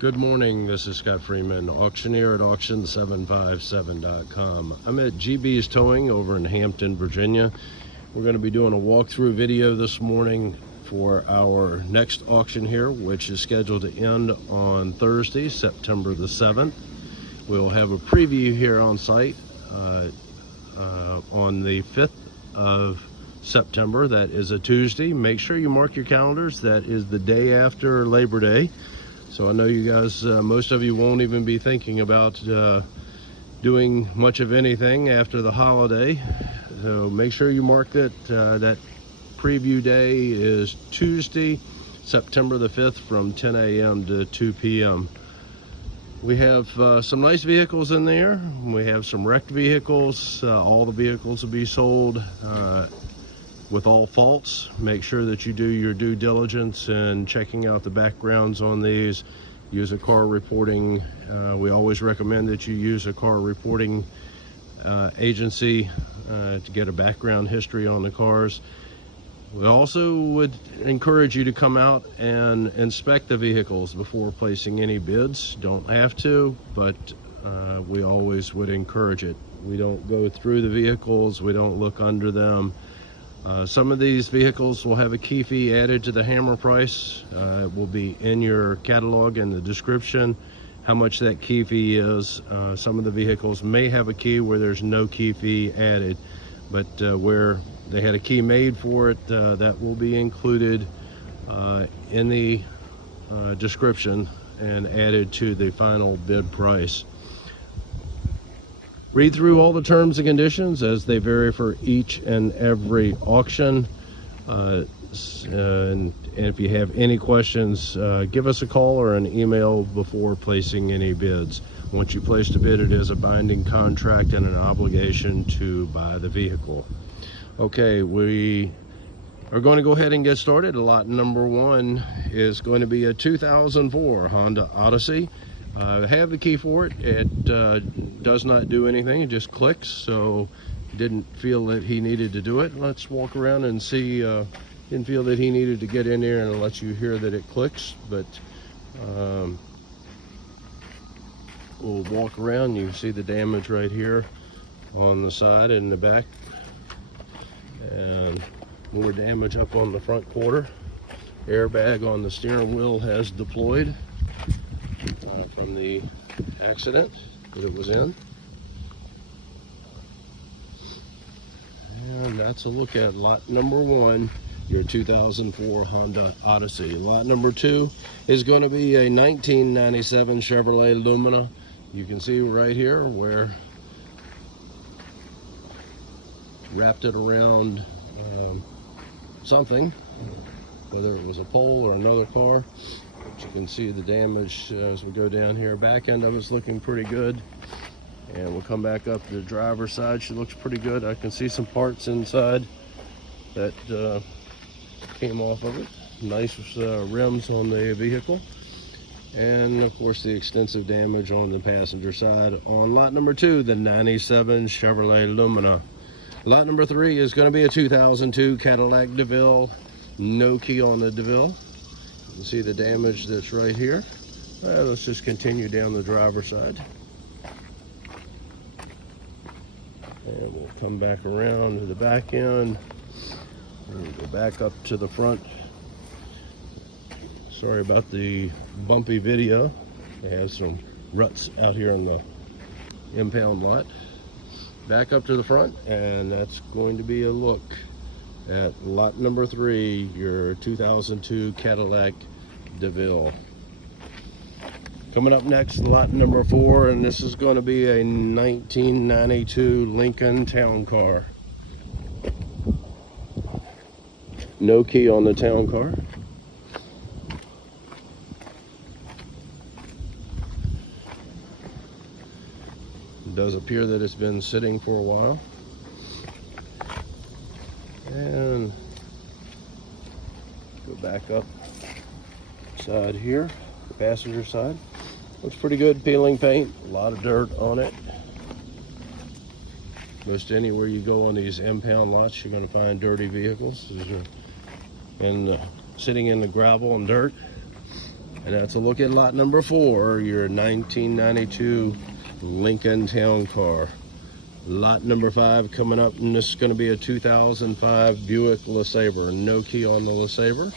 Good morning, this is Scott Freeman, auctioneer at auction757.com. I'm at GB's Towing over in Hampton, Virginia. We're going to be doing a walkthrough video this morning for our next auction here, which is scheduled to end on Thursday, September the 7th. We'll have a preview here on site on the 5th of September. That is a Tuesday. Make sure you mark your calendars. That is the day after Labor Day. So I know you guys, most of you won't even be thinking about doing much of anything after the holiday. So make sure you mark that that preview day is Tuesday, September the 5th from 10 a.m. to 2 p.m. We have some nice vehicles in there. We have some wrecked vehicles. All the vehicles will be sold with all faults. Make sure that you do your due diligence and checking out the backgrounds on these. Use a car reporting. We always recommend that you use a car reporting agency to get a background history on the cars. We also would encourage you to come out and inspect the vehicles before placing any bids. Don't have to, but we always would encourage it. We don't go through the vehicles, we don't look under them. Some of these vehicles will have a key fee added to the hammer price. It will be in your catalog in the description how much that key fee is. Some of the vehicles may have a key where there's no key fee added, but where they had a key made for it, that will be included in the description and added to the final bid price. Read through all the terms and conditions as they vary for each and every auction. And if you have any questions, give us a call or an email before placing any bids. Once you place the bid, it is a binding contract and an obligation to buy the vehicle. Okay, we are going to go ahead and get started. Lot number one is going to be a 2004 Honda Odyssey. I have the key for it. It does not do anything, it just clicks, so didn't feel that he needed to do it. Let's walk around and see. Didn't feel that he needed to get in there and let you hear that it clicks, but we'll walk around. You see the damage right here on the side and the back, and more damage up on the front quarter. Airbag on the steering wheel has deployed from the accident that it was in. And that's a look at lot number one, your 2004 Honda Odyssey. Lot number two is going to be a 1997 Chevrolet Lumina. You can see right here where wrapped it around something, whether it was a pole or another car. But you can see the damage as we go down here. Back end of it's looking pretty good, and we'll come back up to the driver's side. She looks pretty good. I can see some parts inside that came off of it. Nice rims on the vehicle, and of course the extensive damage on the passenger side on lot number two, the 97 Chevrolet Lumina. Lot number three is going to be a 2002 Cadillac DeVille. No key on the DeVille. You can see the damage that's right here. Let's just continue down the driver's side. And we'll come back around to the back end. And we'll go back up to the front. Sorry about the bumpy video. They have some ruts out here on the impound lot. Back up to the front, and that's going to be a look at lot number three, your 2002 Cadillac DeVille. Coming up next, lot number four, and this is going to be a 1992 Lincoln Town Car. No key on the Town Car. It does appear that it's been sitting for a while. And go back up side here, the passenger side. Looks pretty good, peeling paint, a lot of dirt on it. Most anywhere you go on these impound lots, you're going to find dirty vehicles. And sitting in the gravel and dirt. And that's a look at lot number 4, your 1992 Lincoln Town Car. Lot number 5 coming up, and this is going to be a 2005 Buick LeSabre. No key on the LeSabre.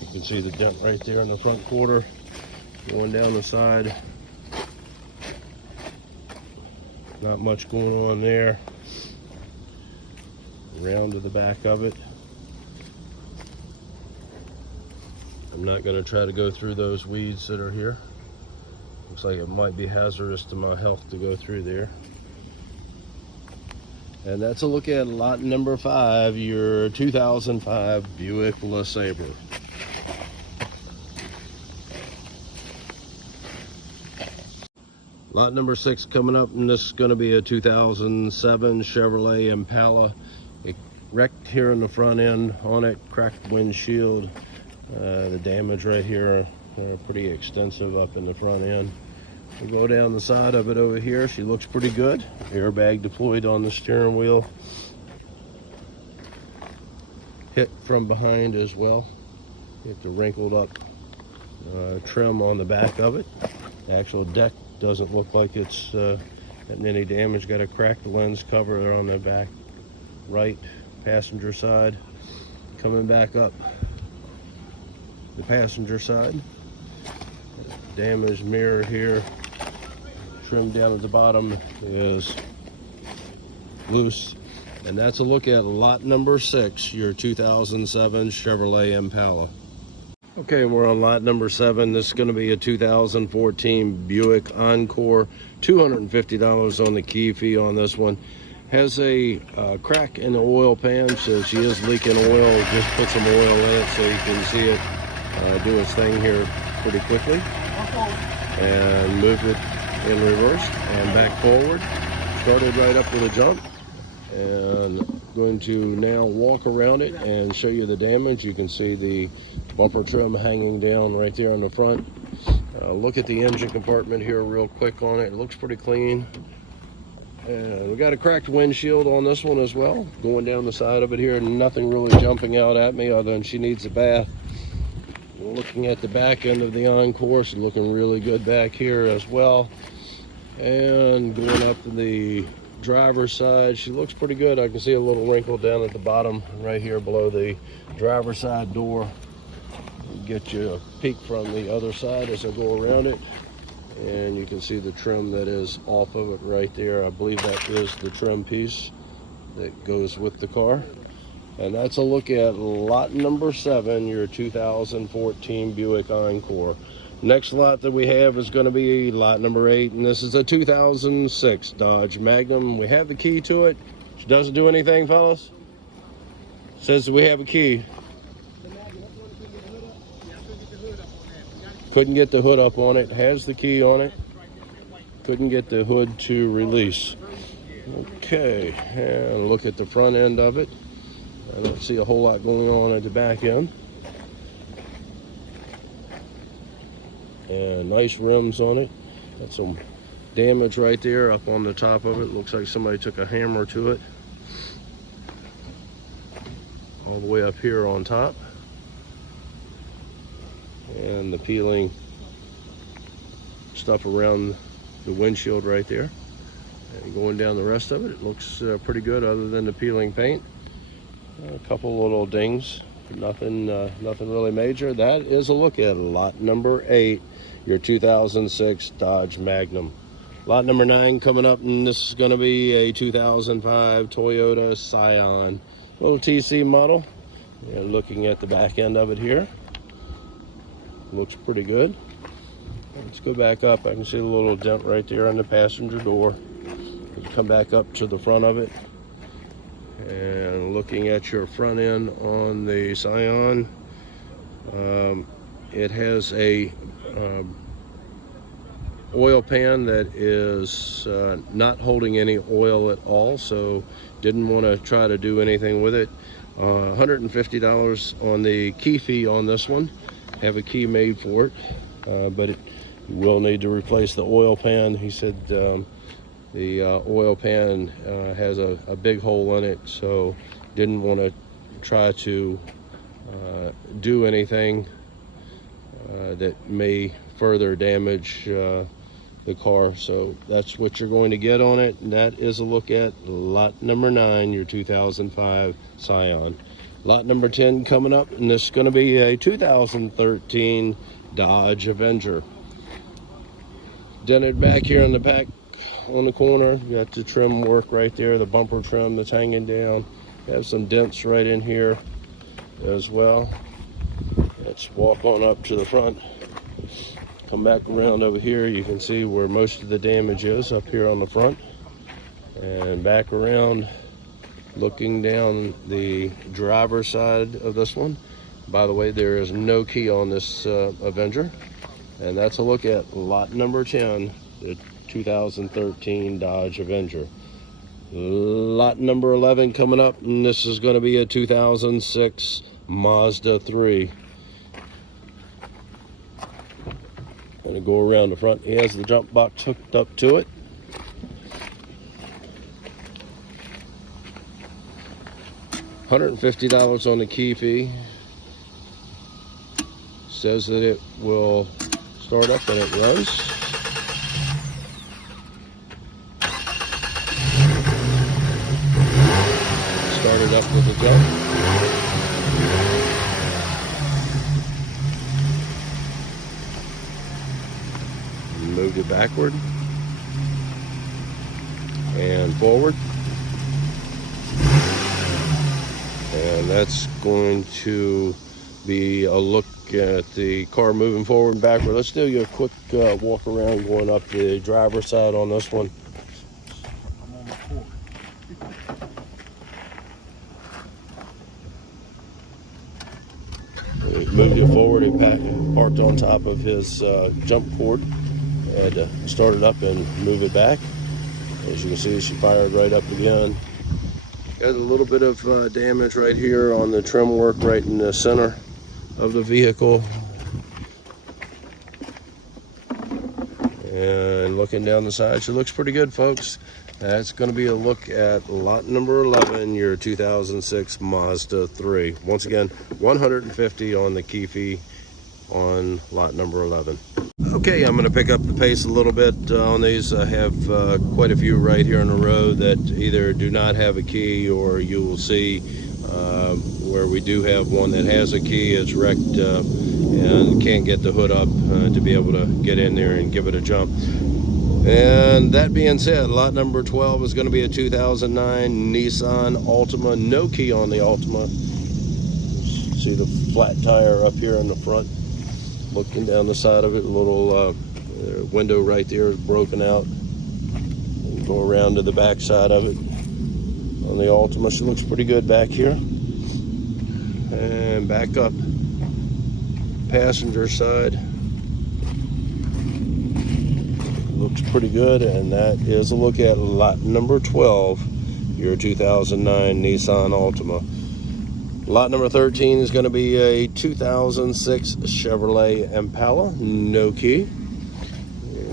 You can see the dent right there in the front quarter. Going down the side. Not much going on there. Around to the back of it. I'm not going to try to go through those weeds that are here. Looks like it might be hazardous to my health to go through there. And that's a look at lot number 5, your 2005 Buick LeSabre. Lot number 6 coming up, and this is going to be a 2007 Chevrolet Impala. It wrecked here in the front end on it, cracked windshield. The damage right here pretty extensive up in the front end. We'll go down the side of it over here. She looks pretty good. Airbag deployed on the steering wheel. Hit from behind as well. Get the wrinkled up trim on the back of it. The actual deck doesn't look like it's getting any damage. Got a cracked lens cover there on the back right passenger side. Coming back up the passenger side. Damaged mirror here. Trim down at the bottom is loose. And that's a look at lot number 6, your 2007 Chevrolet Impala. Okay, we're on lot number 7. This is going to be a 2014 Buick Encore. $250 on the key fee on this one. Has a crack in the oil pan, so she is leaking oil. Just put some oil in it so you can see it do its thing here pretty quickly. And move it in reverse and back forward. Started right up with a jump. And going to now walk around it and show you the damage. You can see the bumper trim hanging down right there on the front. Look at the engine compartment here real quick on it. It looks pretty clean. And we got a cracked windshield on this one as well. Going down the side of it here, nothing really jumping out at me other than she needs a bath. Looking at the back end of the Encore, it's looking really good back here as well. And going up to the driver's side, she looks pretty good. I can see a little wrinkle down at the bottom right here below the driver's side door. Get you a peek from the other side as I go around it. And you can see the trim that is off of it right there. I believe that is the trim piece that goes with the car. And that's a look at lot number 7, your 2014 Buick Encore. Next lot that we have is going to be lot number 8, and this is a 2006 Dodge Magnum. We have the key to it. She doesn't do anything, fellas. Says we have a key. Couldn't get the hood up on it. Has the key on it. Couldn't get the hood to release. Okay, and look at the front end of it. I don't see a whole lot going on at the back end. And nice rims on it. Got some damage right there up on the top of it. Looks like somebody took a hammer to it. All the way up here on top. And the peeling stuff around the windshield right there. And going down the rest of it, it looks pretty good other than the peeling paint. A couple little dings, nothing really major. That is a look at lot number 8, your 2006 Dodge Magnum. Lot number 9 coming up, and this is going to be a 2005 Toyota Scion, little TC model. And looking at the back end of it here, looks pretty good. Let's go back up. I can see a little dent right there on the passenger door. Come back up to the front of it. And looking at your front end on the Scion, it has a oil pan that is not holding any oil at all, so didn't want to try to do anything with it. $150 on the key fee on this one. Have a key made for it, but you will need to replace the oil pan. He said the oil pan has a big hole in it, so didn't want to try to do anything that may further damage the car. So that's what you're going to get on it, and that is a look at lot number 9, your 2005 Scion. Lot number 10 coming up, and this is going to be a 2013 Dodge Avenger. Dented back here in the back on the corner, you got the trim work right there, the bumper trim that's hanging down. You have some dents right in here as well. Let's walk on up to the front. Come back around over here, you can see where most of the damage is up here on the front, and back around looking down the driver's side of this one. By the way, there is no key on this Avenger, and that's a look at lot number 10, the 2013 Dodge Avenger. Lot number 11 coming up, and this is going to be a 2006 Mazda 3. Going to go around the front. He has the jump box hooked up to it. $150 on the key fee. Says that it will start up and it runs. Started up with a jump. Moved it backward and forward, and that's going to be a look at the car moving forward and backward. Let's do a quick walk around going up the driver's side on this one. Moved it forward, it parked on top of his jump cord. Had to start it up and move it back. As you can see, she fired right up again. Got a little bit of damage right here on the trim work right in the center of the vehicle. And looking down the side, she looks pretty good, folks. That's going to be a look at lot number 11, your 2006 Mazda 3. Once again, $150 on the key fee on lot number 11. Okay, I'm going to pick up the pace a little bit on these. I have quite a few right here in a row that either do not have a key, or you will see where we do have one that has a key. It's wrecked and can't get the hood up to be able to get in there and give it a jump. And that being said, lot number 12 is going to be a 2009 Nissan Altima. No key on the Altima. See the flat tire up here in the front. Looking down the side of it, a little window right there is broken out. And go around to the back side of it. On the Altima, she looks pretty good back here. And back up passenger side. Looks pretty good, and that is a look at lot number 12, your 2009 Nissan Altima. Lot number 13 is going to be a 2006 Chevrolet Impala, no key.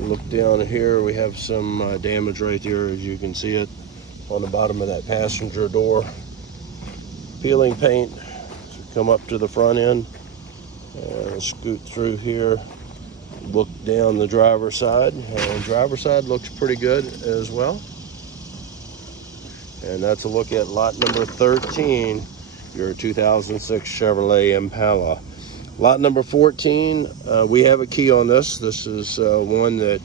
Look down here, we have some damage right there, as you can see it on the bottom of that passenger door. Peeling paint. So come up to the front end, scoot through here, look down the driver's side. Driver's side looks pretty good as well. And that's a look at lot number 13. Your 2006 Chevrolet Impala. Lot number 14, we have a key on this. This is one that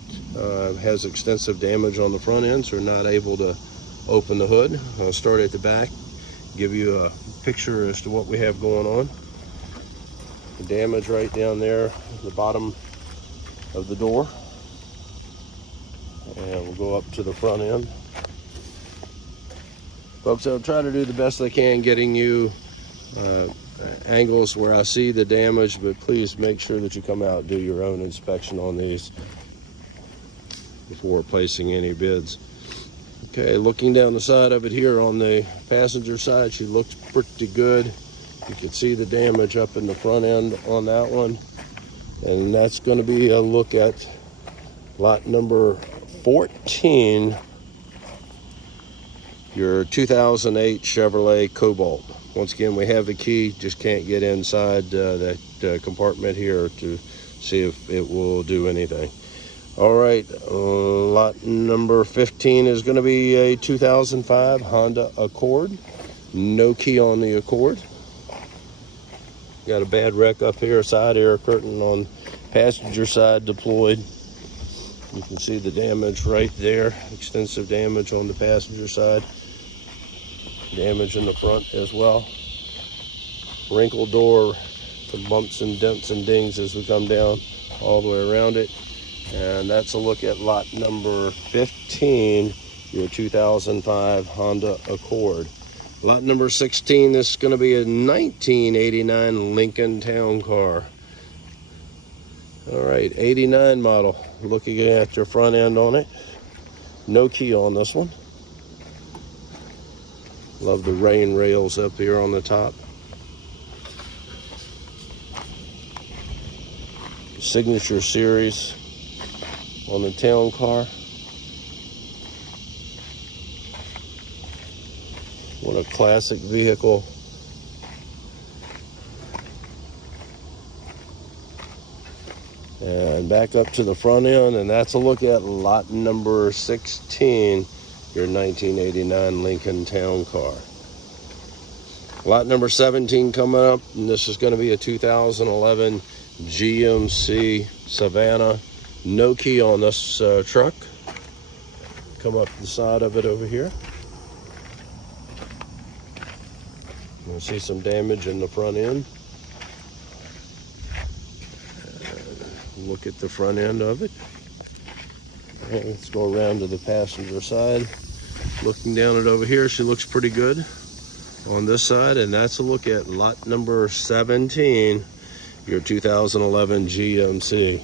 has extensive damage on the front end, so we're not able to open the hood. I'll start at the back, give you a picture as to what we have going on. The damage right down there at the bottom of the door. And we'll go up to the front end. Folks, I'll try to do the best I can getting you angles where I see the damage, but please make sure that you come out and do your own inspection on these before placing any bids. Okay, looking down the side of it here on the passenger side, she looks pretty good. You can see the damage up in the front end on that one. And that's going to be a look at lot number 14, your 2008 Chevrolet Cobalt. Once again, we have the key, just can't get inside that compartment here to see if it will do anything. All right, lot number 15 is going to be a 2005 Honda Accord. No key on the Accord. Got a bad wreck up here, side air curtain on passenger side deployed. You can see the damage right there, extensive damage on the passenger side. Damage in the front as well. Wrinkled door, some bumps and dents and dings as we come down all the way around it. And that's a look at lot number 15, your 2005 Honda Accord. Lot number 16, this is going to be a 1989 Lincoln Town Car. All right, 89 model. Looking at your front end on it. No key on this one. Love the rain rails up here on the top. Signature series on the town car. What a classic vehicle. And back up to the front end, and that's a look at lot number 16, your 1989 Lincoln Town Car. Lot number 17 coming up, and this is going to be a 2011 GMC Savannah. No key on this truck. Come up the side of it over here. You'll see some damage in the front end. Look at the front end of it. And let's go around to the passenger side. Looking down it over here, she looks pretty good on this side, and that's a look at lot number 17, your 2011 GMC.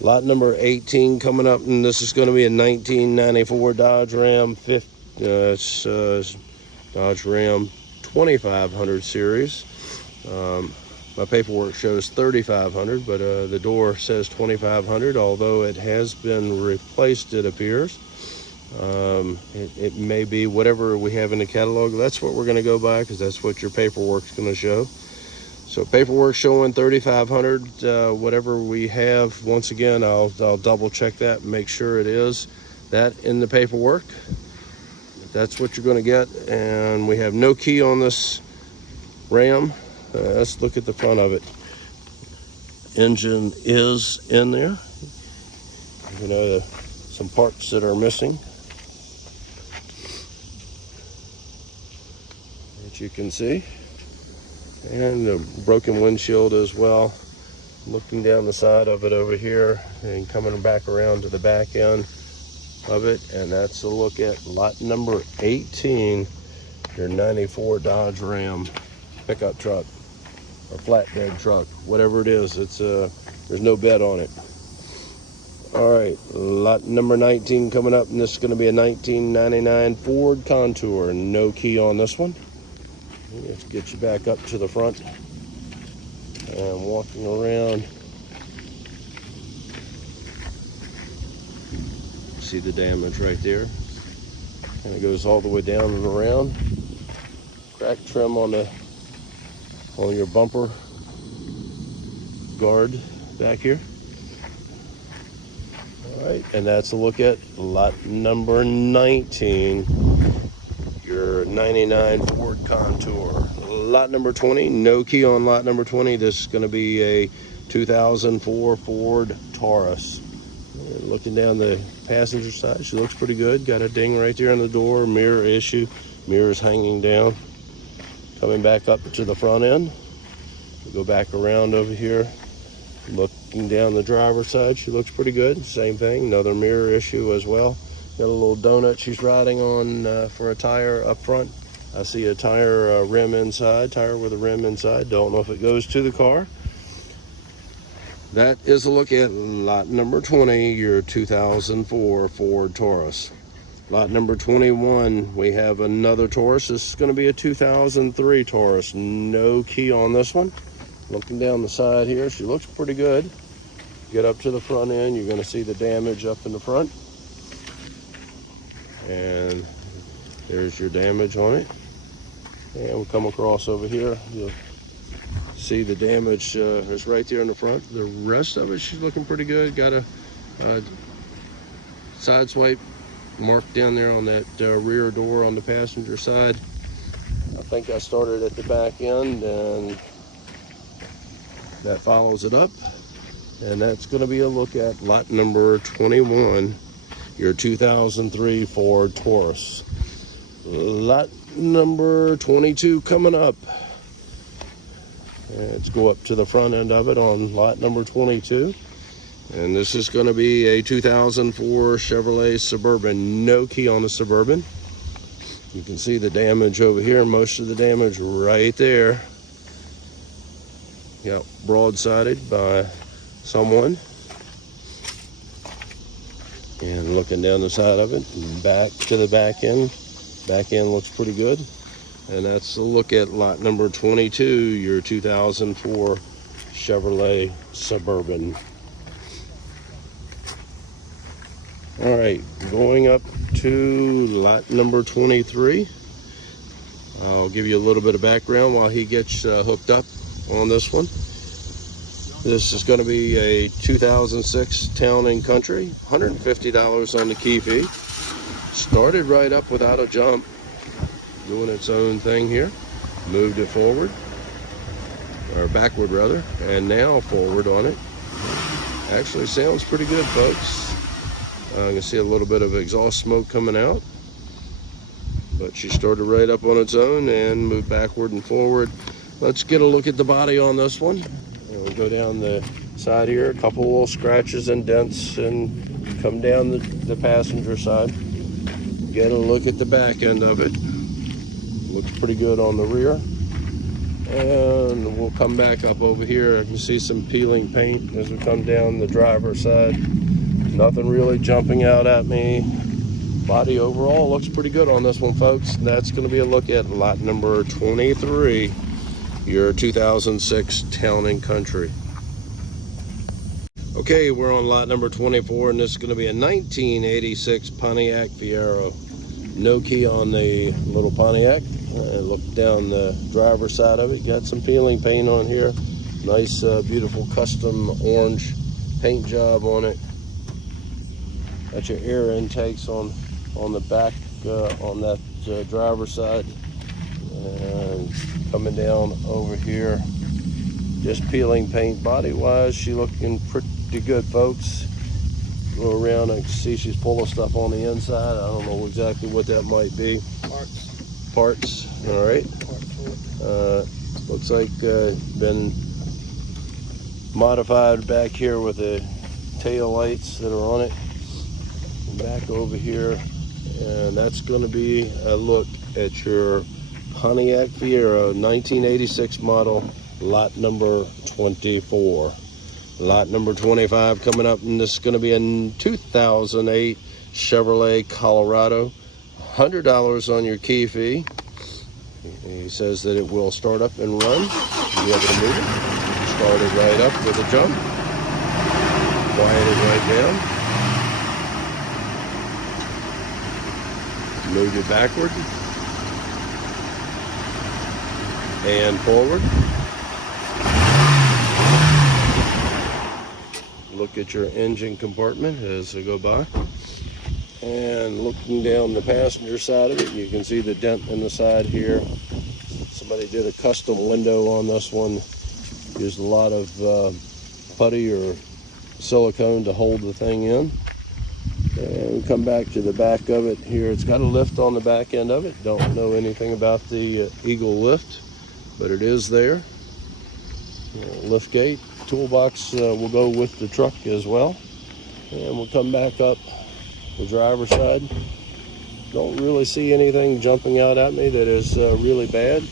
Lot number 18 coming up, and this is going to be a 1994 Dodge Ram Dodge Ram 2500 series. My paperwork shows 3500, but the door says 2500, although it has been replaced, it appears. It may be whatever we have in the catalog. That's what we're going to go by, because that's what your paperwork's going to show. So paperwork showing 3500. Whatever we have, once again, I'll double check that and make sure it is that in the paperwork. That's what you're going to get. And we have no key on this Ram. Let's look at the front of it. Engine is in there. You know, some parts that are missing, that you can see. And the broken windshield as well. Looking down the side of it over here and coming back around to the back end of it. And that's a look at lot number 18, your 94 Dodge Ram pickup truck or flatbed truck, whatever it is. It's there's no bed on it. All right, lot number 19 coming up, and this is going to be a 1999 Ford Contour. No key on this one. Let's get you back up to the front and walking around. See the damage right there, and it goes all the way down and around. Cracked trim on your bumper guard back here. All right, and that's a look at lot number 19, your 99 Ford Contour. Lot number 20, no key on lot number 20. This is going to be a 2004 Ford Taurus. And looking down the passenger side, she looks pretty good. Got a ding right there on the door, mirror issue. Mirrors hanging down. Coming back up to the front end. We go back around over here. Looking down the driver's side, she looks pretty good. Same thing, another mirror issue as well. Got a little donut she's riding on for a tire up front. I see a tire rim inside, tire with a rim inside. Don't know if it goes to the car. That is a look at lot number 20, your 2004 Ford Taurus. Lot number 21, we have another Taurus. This is going to be a 2003 Taurus. No key on this one. Looking down the side here, she looks pretty good. Get up to the front end, you're going to see the damage up in the front. And there's your damage on it. And we'll come across over here. You'll see the damage is right there in the front. The rest of it, she's looking pretty good. Got a side swipe marked down there on that rear door on the passenger side. I think I started at the back end, and that follows it up. And that's going to be a look at lot number 21, your 2003 Ford Taurus. Lot number 22 coming up. Let's go up to the front end of it on lot number 22. And this is going to be a 2004 Chevrolet Suburban. No key on the Suburban. You can see the damage over here, most of the damage right there. Got broadsided by someone. And looking down the side of it, back to the back end. Back end looks pretty good. And that's a look at lot number 22, your 2004 Chevrolet Suburban. All right, going up to lot number 23. I'll give you a little bit of background while he gets hooked up on this one. This is going to be a 2006 Town & Country, $150 on the key fee. Started right up without a jump, doing its own thing here. Moved it forward, or backward rather, and now forward on it. Actually sounds pretty good, folks. You can see a little bit of exhaust smoke coming out, but she started right up on its own and moved backward and forward. Let's get a look at the body on this one. And we'll go down the side here, a couple little scratches and dents, and come down the passenger side. Get a look at the back end of it. Looks pretty good on the rear. And we'll come back up over here. I can see some peeling paint as we come down the driver's side. Nothing really jumping out at me. Body overall looks pretty good on this one, folks. That's going to be a look at lot number 23, your 2006 Town & Country. Okay, we're on lot number 24, and this is going to be a 1986 Pontiac Fiero. No key on the little Pontiac. Look down the driver's side of it. Got some peeling paint on here. Nice, beautiful custom orange paint job on it. Got your air intakes on the back on that driver's side. And coming down over here, just peeling paint. Body wise, she looking pretty good, folks. Go around and see she's full of stuff on the inside. I don't know exactly what that might be. Parts. All right. Looks like been modified back here with the tail lights that are on it. Back over here, and that's going to be a look at your Pontiac Fiero 1986 model, lot number 24. Lot number 25 coming up, and this is going to be a 2008 Chevrolet Colorado. $100 on your key fee. He says that it will start up and run. You'll be able to move it. Started right up with a jump. Quieted right down. Moved it backward and forward. Look at your engine compartment as I go by. And looking down the passenger side of it, you can see the dent in the side here. Somebody did a custom window on this one. Used a lot of putty or silicone to hold the thing in. And come back to the back of it here. It's got a lift on the back end of it. Don't know anything about the Eagle lift, but it is there. Lift gate. Toolbox will go with the truck as well. And we'll come back up the driver's side. Don't really see anything jumping out at me that is really bad.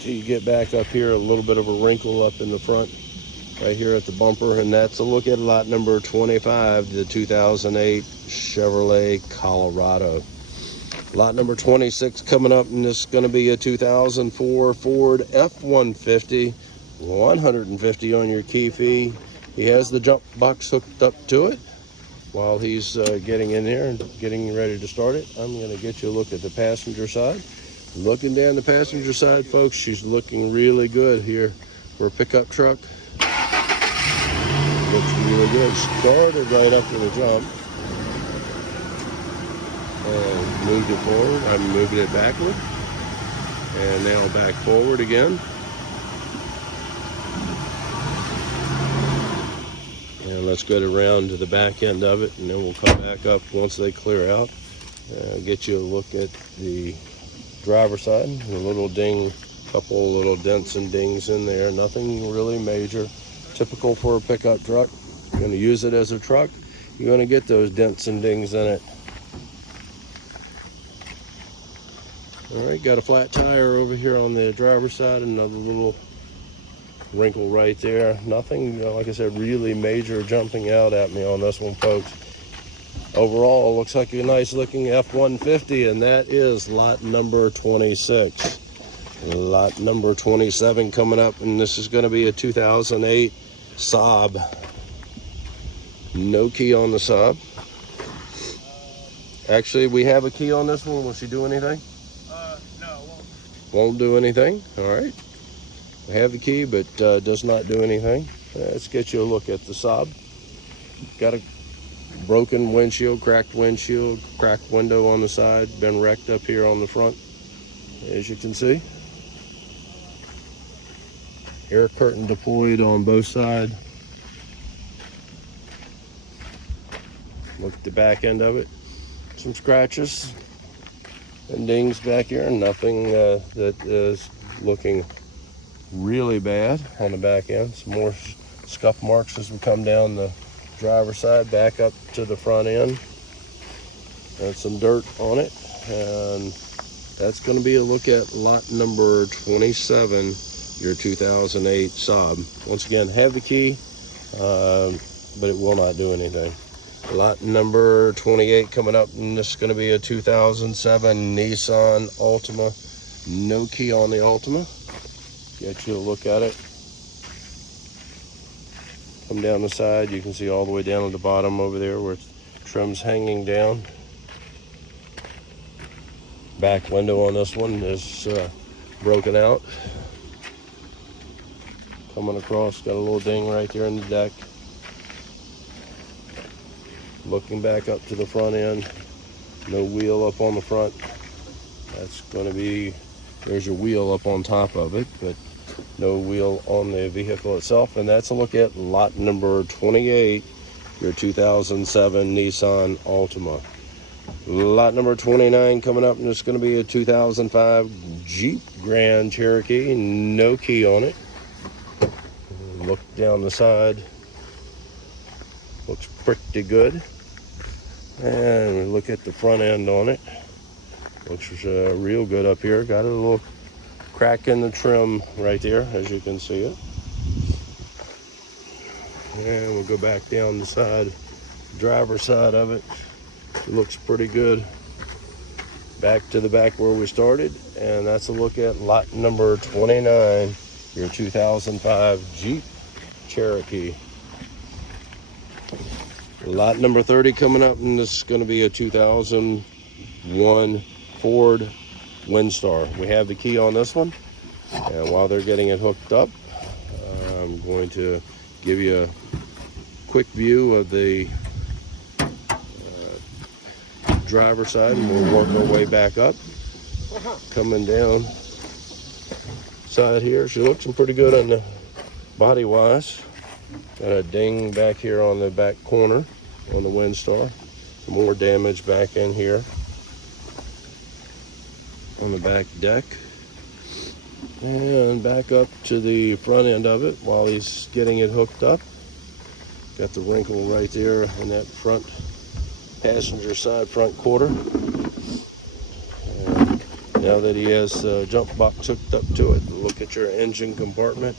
So you get back up here, a little bit of a wrinkle up in the front right here at the bumper, and that's a look at lot number 25, the 2008 Chevrolet Colorado. Lot number 26 coming up, and this is going to be a 2004 Ford F-150, $150 on your key fee. He has the jump box hooked up to it. While he's getting in there and getting ready to start it, I'm going to get you a look at the passenger side. Looking down the passenger side, folks, she's looking really good here for a pickup truck. Looks really good. Started right up to the jump. And moved it forward. I'm moving it backward. And now back forward again. And let's get around to the back end of it, and then we'll come back up once they clear out. Get you a look at the driver's side. A little ding, couple little dents and dings in there. Nothing really major. Typical for a pickup truck. You're going to use it as a truck, you're going to get those dents and dings in it. All right, got a flat tire over here on the driver's side. Another little wrinkle right there. Nothing, like I said, really major jumping out at me on this one, folks. Overall, it looks like a nice looking F-150, and that is lot number 26. Lot number 27 coming up, and this is going to be a 2008 Saab. No key on the Saab. Actually, we have a key on this one. Will she do anything? No, it won't. Won't do anything? All right. We have the key, but does not do anything. Let's get you a look at the Saab. Got a broken windshield, cracked window on the side, been wrecked up here on the front, as you can see. Air curtain deployed on both sides. Look at the back end of it. Some scratches and dings back here. Nothing that is looking really bad on the back end. Some more scuff marks as we come down the driver's side back up to the front end. And some dirt on it. And that's going to be a look at lot number 27, your 2008 Saab. Once again, have the key, but it will not do anything. Lot number 28 coming up, and this is going to be a 2007 Nissan Altima. No key on the Altima. Get you a look at it. Come down the side, you can see all the way down at the bottom over there where trim's hanging down. Back window on this one is broken out. Coming across, got a little ding right there in the deck. Looking back up to the front end, no wheel up on the front. That's going to be, there's your wheel up on top of it, but no wheel on the vehicle itself. And that's a look at lot number 28, your 2007 Nissan Altima. Lot number 29 coming up, and it's going to be a 2005 Jeep Grand Cherokee. No key on it. Look down the side. Looks pretty good. And we look at the front end on it. Looks real good up here. Got a little crack in the trim right there, as you can see it. And we'll go back down the side, driver's side of it. It looks pretty good. Back to the back where we started, and that's a look at lot number 29, your 2005 Jeep Cherokee. Lot number 30 coming up, and this is going to be a 2001 Ford Windstar. We have the key on this one, and while they're getting it hooked up, I'm going to give you a quick view of the driver's side, and we'll work our way back up. Coming down side here, she looks pretty good on the body wise. Got a ding back here on the back corner on the Windstar. Some more damage back in here on the back deck. And back up to the front end of it while he's getting it hooked up. Got the wrinkle right there in that front passenger side front quarter. And now that he has a jump box hooked up to it, look at your engine compartment.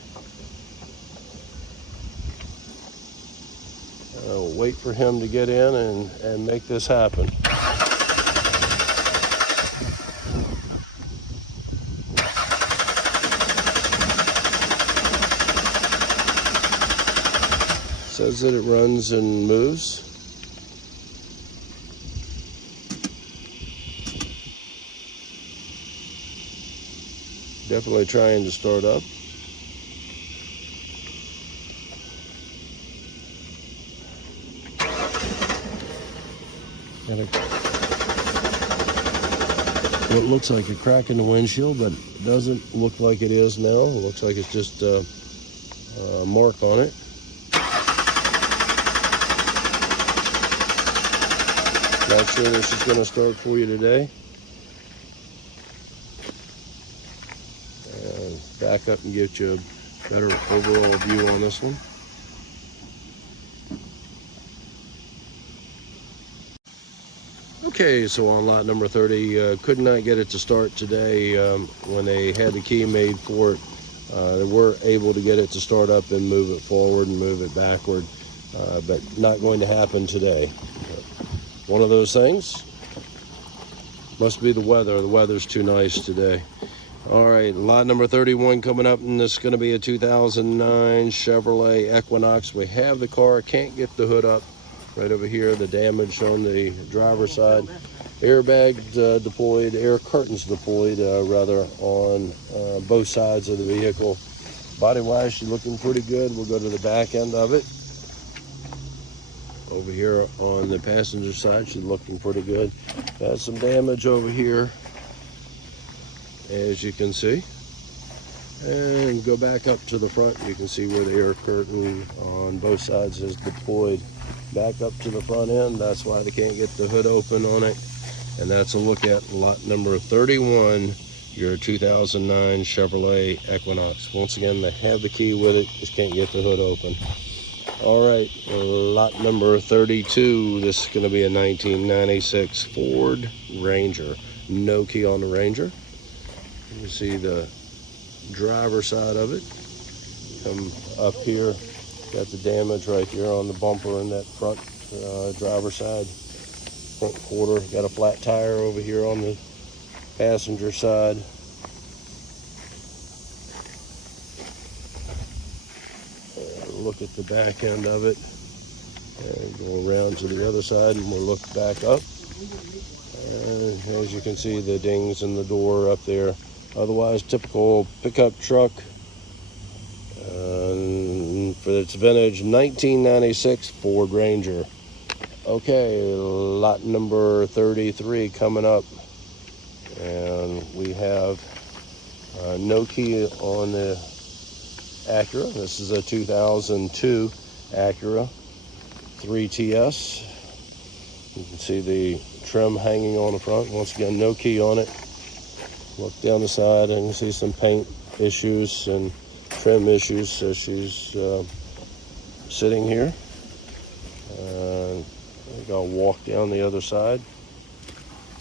I'll wait for him to get in and make this happen. Says that it runs and moves. Definitely trying to start up. Got what looks like a crack in the windshield, but it doesn't look like it is now. It looks like it's just a mark on it. Not sure this is going to start for you today. And back up and get you a better overall view on this one. Okay, so on lot number 30, could not get it to start today. When they had the key made for it, they were able to get it to start up and move it forward and move it backward, but not going to happen today. One of those things. Must be the weather. The weather's too nice today. All right, lot number 31 coming up, and this is going to be a 2009 Chevrolet Equinox. We have the car, can't get the hood up. Right over here, the damage on the driver's side. Airbags deployed, air curtains deployed, rather, on both sides of the vehicle. Body-wise, she's looking pretty good. We'll go to the back end of it. Over here on the passenger side, she's looking pretty good. Got some damage over here, as you can see. And go back up to the front. You can see where the air curtain on both sides is deployed. Back up to the front end. That's why they can't get the hood open on it. And that's a look at lot number 31, your 2009 Chevrolet Equinox. Once again, they have the key with it, just can't get the hood open. All right, lot number 32. This is going to be a 1996 Ford Ranger. No key on the Ranger. You can see the driver side of it. Come up here, got the damage right here on the bumper and that front driver side, front quarter. Got a flat tire over here on the passenger side. Look at the back end of it, and go around to the other side, and we'll look back up. And as you can see, the dings in the door up there. Otherwise, typical pickup truck. For its vintage 1996 Ford Ranger. Okay, lot number 33 coming up, and we have no key on the Acura. This is a 2002 Acura 3TS. You can see the trim hanging on the front. Once again, no key on it. Look down the side and you see some paint issues and trim issues. So she's sitting here. I'll walk down the other side.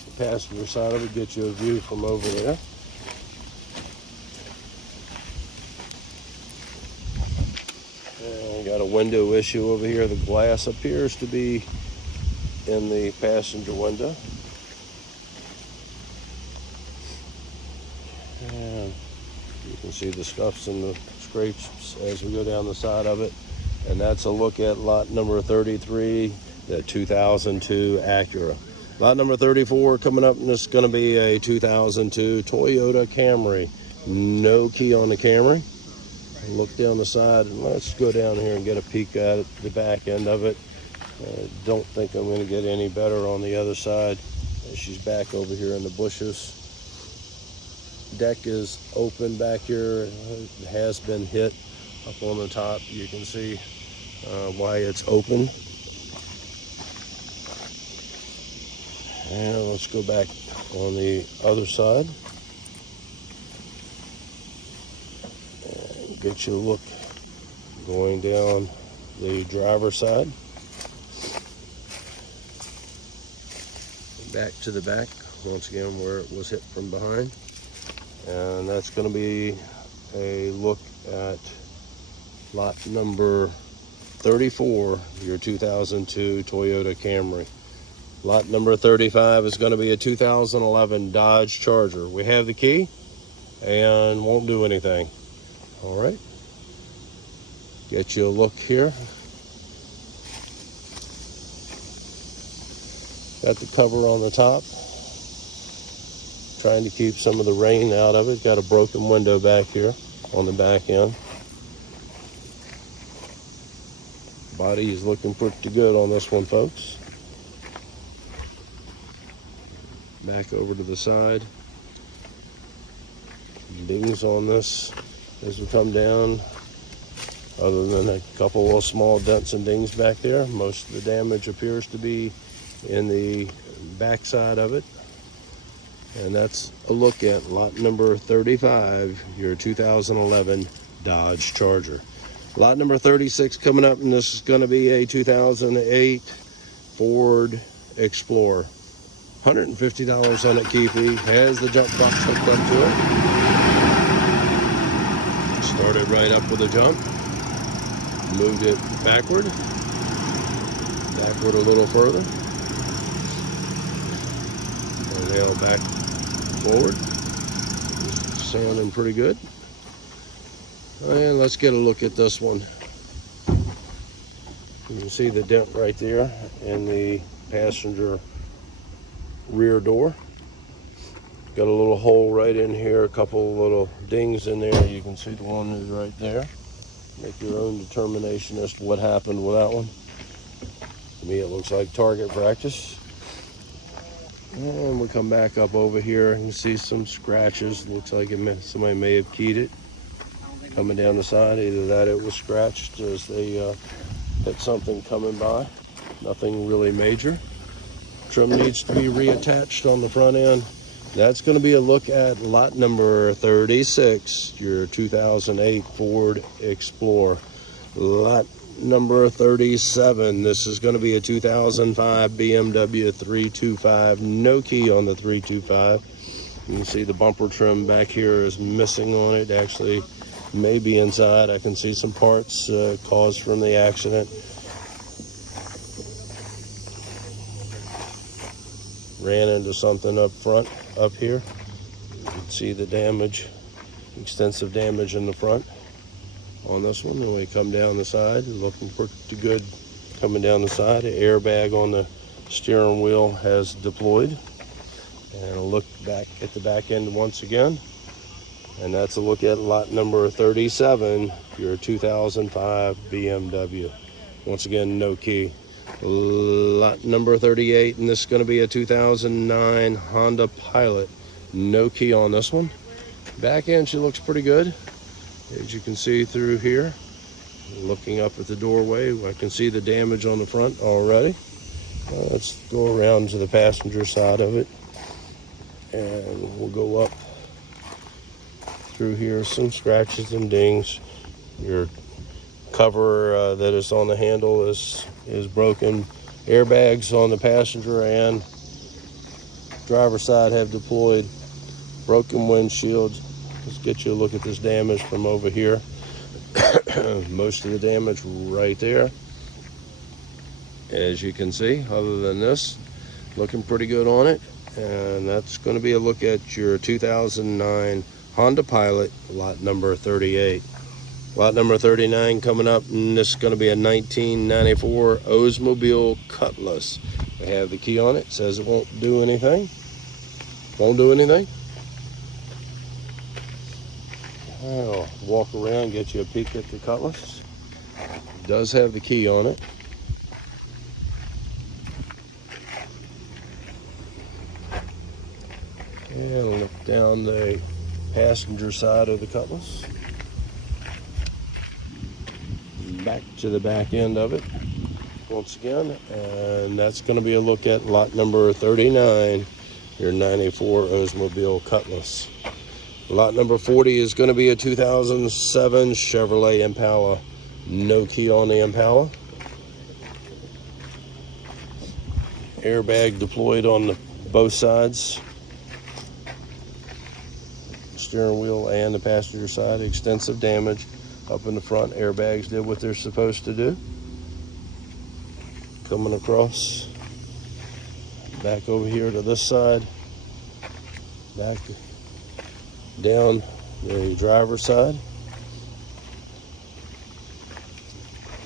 The passenger side of it, get you a view from over there. Got a window issue over here. The glass appears to be in the passenger window. And you can see the scuffs and the scrapes as we go down the side of it. And that's a look at lot number 33, the 2002 Acura. Lot number 34 coming up, and this is going to be a 2002 Toyota Camry. No key on the Camry. Look down the side, and let's go down here and get a peek at it, the back end of it. Don't think I'm going to get any better on the other side. She's back over here in the bushes. Deck is open back here. It has been hit up on the top. You can see why it's open. And let's go back on the other side. Get you a look going down the driver's side. Back to the back, once again, where it was hit from behind. And that's going to be a look at lot number 34, your 2002 Toyota Camry. Lot number 35 is going to be a 2011 Dodge Charger. We have the key and won't do anything. All right, get you a look here. Got the cover on the top. trying to keep some of the rain out of it. Got a broken window back here on the back end. Body is looking pretty good on this one, folks. Back over to the side. Dings on this as we come down. Other than a couple of small dents and dings back there, most of the damage appears to be in the back side of it. And that's a look at lot number 35, your 2011 Dodge Charger. Lot number 36 coming up, and this is going to be a 2008 Ford Explorer. $150 on it, Keithy. Has the jump box hooked up to it. Started right up with a jump. Moved it backward a little further. And now back forward. Sounding pretty good. And let's get a look at this one. You can see the dent right there in the passenger rear door. Got a little hole right in here, a couple little dings in there. You can see the one is right there. Make your own determination as to what happened with that one. To me, it looks like target practice. And we come back up over here and see some scratches. Looks like somebody may have keyed it. Coming down the side, either that it was scratched as they hit something coming by. Nothing really major. Trim needs to be reattached on the front end. That's going to be a look at lot number 36, your 2008 Ford Explorer. Lot number 37, this is going to be a 2005 BMW 325. No key on the 325. You can see the bumper trim back here is missing on it. Actually, maybe inside. I can see some parts caused from the accident. Ran into something up front, up here. You can see the damage, extensive damage in the front on this one. And we come down the side, looking pretty good coming down the side. An airbag on the steering wheel has deployed. And a look back at the back end once again. And that's a look at lot number 37, your 2005 BMW. Once again, no key. Lot number 38, and this is going to be a 2009 Honda Pilot. No key on this one. Back end, she looks pretty good. As you can see through here, looking up at the doorway, I can see the damage on the front already. Let's go around to the passenger side of it, and we'll go up through here. Some scratches and dings. Your cover that is on the handle is broken. Airbags on the passenger and driver side have deployed. Broken windshield. Let's get you a look at this damage from over here. Most of the damage right there, as you can see. Other than this, looking pretty good on it. And that's going to be a look at your 2009 Honda Pilot, lot number 38. Lot number 39 coming up, and this is going to be a 1994 Oldsmobile Cutlass. They have the key on it. Says it won't do anything. Won't do anything. I'll walk around, get you a peek at the Cutlass. It does have the key on it. And look down the passenger side of the Cutlass. Back to the back end of it once again, and that's going to be a look at lot number 39, your 94 Oldsmobile Cutlass. Lot number 40 is going to be a 2007 Chevrolet Impala. No key on the Impala. Airbag deployed on both sides, steering wheel and the passenger side. Extensive damage up in the front. Airbags did what they're supposed to do. Coming across, back over here to this side, back down the driver's side,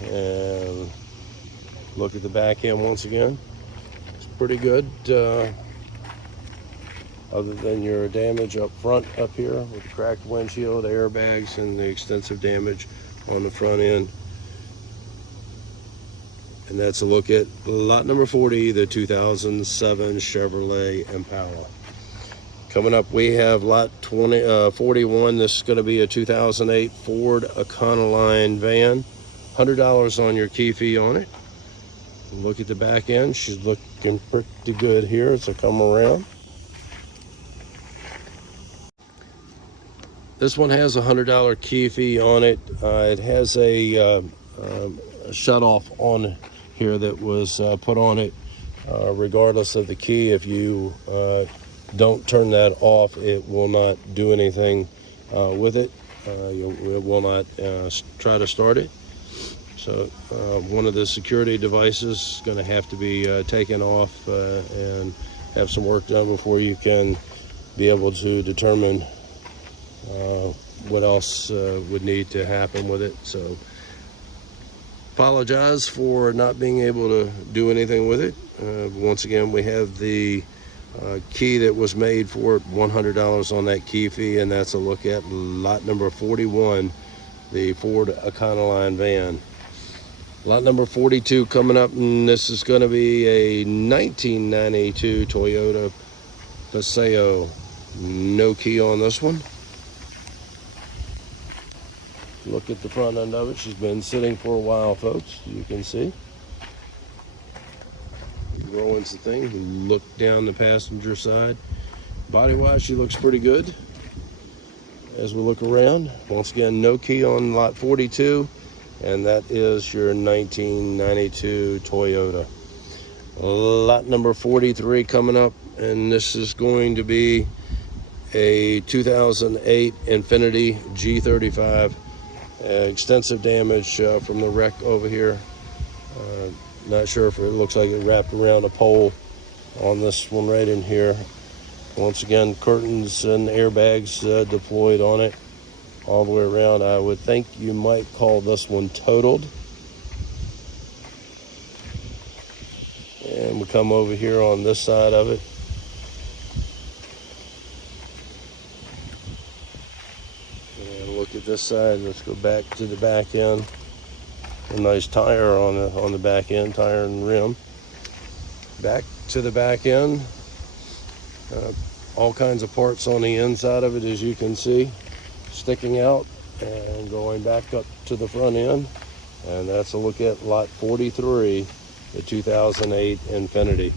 and look at the back end once again. It's pretty good. other than your damage up front up here with the cracked windshield, airbags, and the extensive damage on the front end. And that's a look at lot number 40, the 2007 Chevrolet Impala. Coming up, we have lot 41. This is going to be a 2008 Ford Econoline van. $100 on your key fee on it. Look at the back end. She's looking pretty good here as I come around. This one has a $100 key fee on it. It has a shut-off on here that was put on it. Regardless of the key, if you don't turn that off, it will not do anything with it. It will not try to start it. So one of the security devices is going to have to be taken off and have some work done before you can be able to determine what else would need to happen with it. So apologize for not being able to do anything with it. Once again, we have the key that was made for it, $100 on that key fee, and that's a look at lot number 41, the Ford Econoline van. Lot number 42 coming up, and this is going to be a 1992 Toyota Paseo. No key on this one. Look at the front end of it. She's been sitting for a while, folks. You can see. Roll into the thing. Look down the passenger side. Body-wise, she looks pretty good. As we look around, once again, no key on lot 42. And that is your 1992 Toyota. Lot number 43 coming up, and this is going to be a 2008 Infiniti G35. Extensive damage from the wreck over here. Not sure if it looks like it wrapped around a pole on this one right in here. Once again, curtains and airbags deployed on it all the way around. I would think you might call this one totaled. And we come over here on this side of it. And look at this side. Let's go back to the back end. A nice tire on the back end, tire and rim. Back to the back end. All kinds of parts on the inside of it, as you can see, sticking out and going back up to the front end. And that's a look at lot 43, the 2008 Infiniti.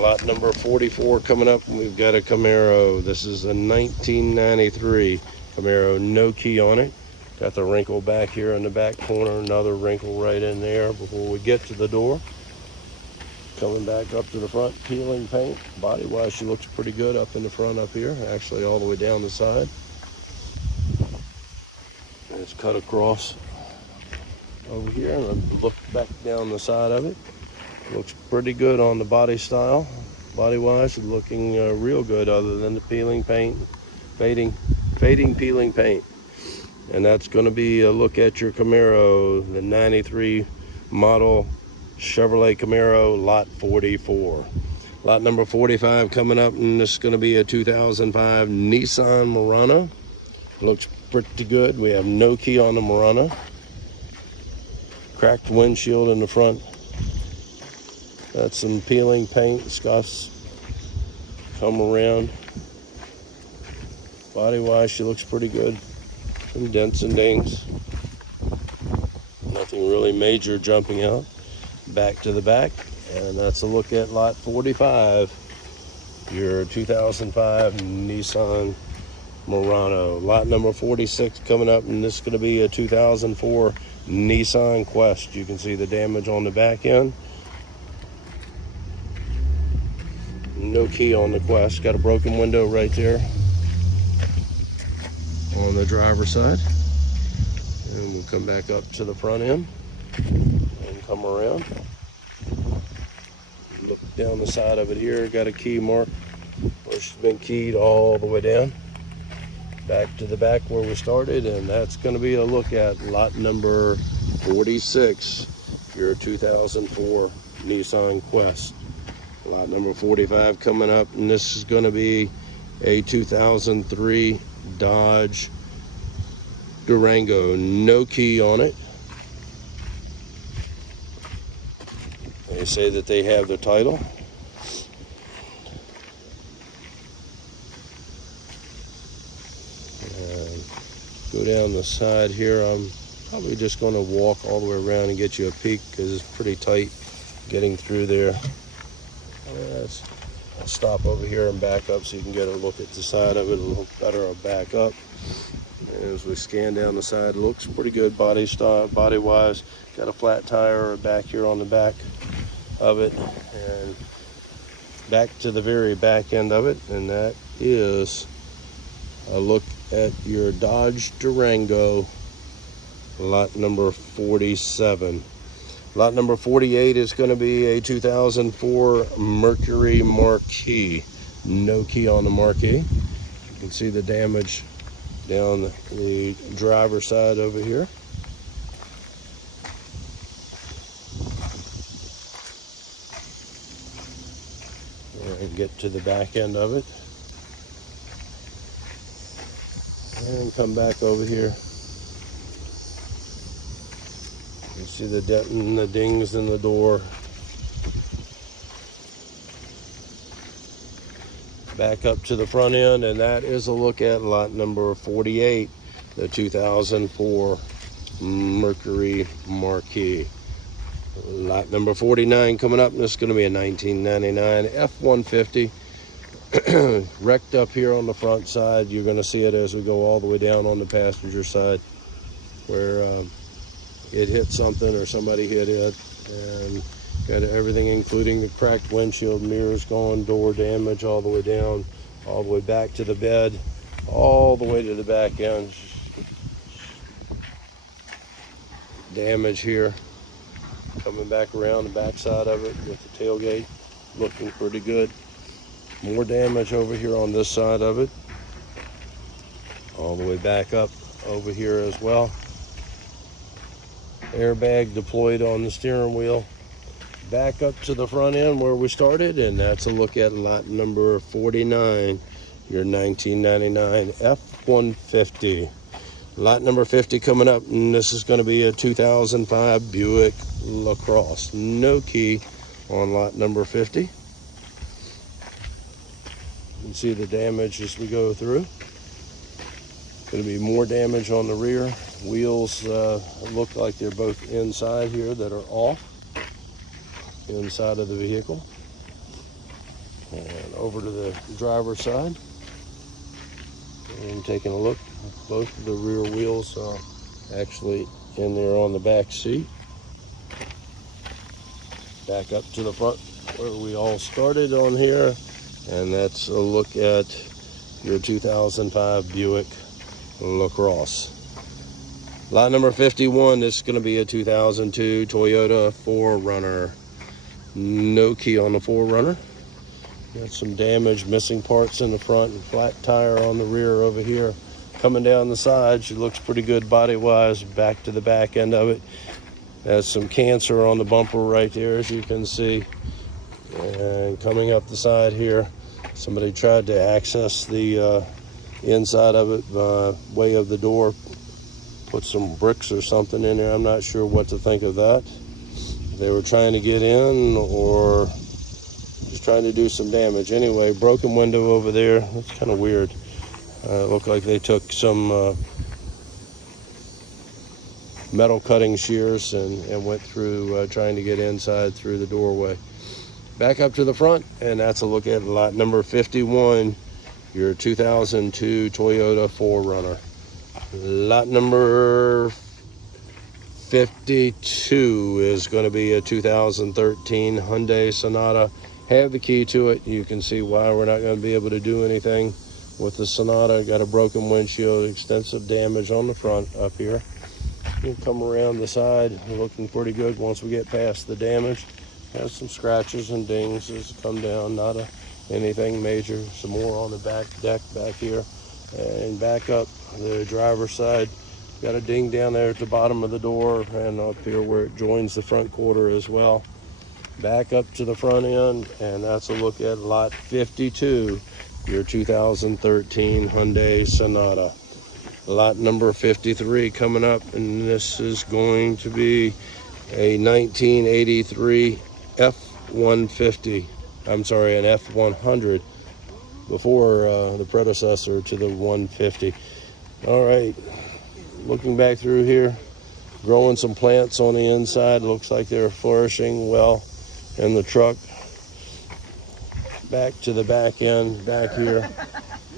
Lot number 44 coming up, and we've got a Camaro. This is a 1993 Camaro, no key on it. Got the wrinkle back here in the back corner, another wrinkle right in there before we get to the door. Coming back up to the front, peeling paint. Body-wise, she looks pretty good up in the front up here, actually all the way down the side. And it's cut across over here, and I look back down the side of it. Looks pretty good on the body style. Body-wise, looking real good other than the peeling paint, fading peeling paint. And that's going to be a look at your Camaro, the 93 model Chevrolet Camaro, lot 44. Lot number 45 coming up, and this is going to be a 2005 Nissan Murano. Looks pretty good. We have no key on the Murano. Cracked windshield in the front. Got some peeling paint, scuffs. Come around. Body-wise, she looks pretty good. Some dents and dings. Nothing really major jumping out. Back to the back, and that's a look at lot 45, your 2005 Nissan Murano. Lot number 46 coming up, and this is going to be a 2004 Nissan Quest. You can see the damage on the back end. No key on the Quest. Got a broken window right there on the driver's side. And we'll come back up to the front end and come around. Look down the side of it here. Got a key mark where she's been keyed all the way down. Back to the back where we started, and that's going to be a look at lot number 46, your 2004 Nissan Quest. Lot number 45 coming up, and this is going to be a 2003 Dodge Durango. No key on it. They say that they have the title. And go down the side here. I'm probably just going to walk all the way around and get you a peek because it's pretty tight getting through there. I'll stop over here and back up so you can get a look at the side of it a little better. I'll back up. As we scan down the side, it looks pretty good body style, body wise. Got a flat tire back here on the back of it, and back to the very back end of it, and that is a look at your Dodge Durango, lot number 47. Lot number 48 is going to be a 2004 Mercury Marquis. No key on the Marquis. You can see the damage down the driver's side over here. And get to the back end of it. And come back over here. You see the dent and the dings in the door. Back up to the front end, and that is a look at lot number 48, the 2004 Mercury Marquis. Lot number 49 coming up, and this is going to be a 1999 F-150. Wrecked up here on the front side. You're going to see it as we go all the way down on the passenger side where it hit something or somebody hit it, and got everything including the cracked windshield, mirrors gone, door damage all the way down, all the way back to the bed, all the way to the back end. Damage here. Coming back around the back side of it with the tailgate, looking pretty good. More damage over here on this side of it. All the way back up over here as well. Airbag deployed on the steering wheel. Back up to the front end where we started, and that's a look at lot number 49, your 1999 F-150. Lot number 50 coming up, and this is going to be a 2005 Buick LaCrosse. No key on lot number 50. You can see the damage as we go through. Going to be more damage on the rear. Wheels look like they're both inside here that are off. Inside of the vehicle. And over to the driver's side. And taking a look, both of the rear wheels are actually in there on the back seat. Back up to the front where we all started on here, and that's a look at your 2005 Buick LaCrosse. Lot number 51, this is going to be a 2002 Toyota 4Runner. No key on the 4Runner. Got some damage, missing parts in the front, and flat tire on the rear over here. Coming down the side, she looks pretty good body-wise. Back to the back end of it. Has some cancer on the bumper right there, as you can see. And coming up the side here, somebody tried to access the inside of it by way of the door. Put some bricks or something in there. I'm not sure what to think of that. They were trying to get in or just trying to do some damage. Anyway, broken window over there. That's kind of weird. Looked like they took some metal cutting shears and went through trying to get inside through the doorway. Back up to the front, and that's a look at lot number 51, your 2002 Toyota 4Runner. Lot number 52 is going to be a 2013 Hyundai Sonata. Have the key to it. You can see why we're not going to be able to do anything with the Sonata. Got a broken windshield, extensive damage on the front up here. You come around the side, looking pretty good once we get past the damage. Has some scratches and dings as it come down, not anything major. Some more on the back deck back here. And back up the driver's side. Got a ding down there at the bottom of the door and up here where it joins the front quarter as well. Back up to the front end, and that's a look at lot 52, your 2013 Hyundai Sonata. Lot number 53 coming up, and this is going to be a 1983 F-150. I'm sorry, an F-100 before the predecessor to the 150. All right, looking back through here, growing some plants on the inside. Looks like they're flourishing well in the truck. Back to the back end, back here,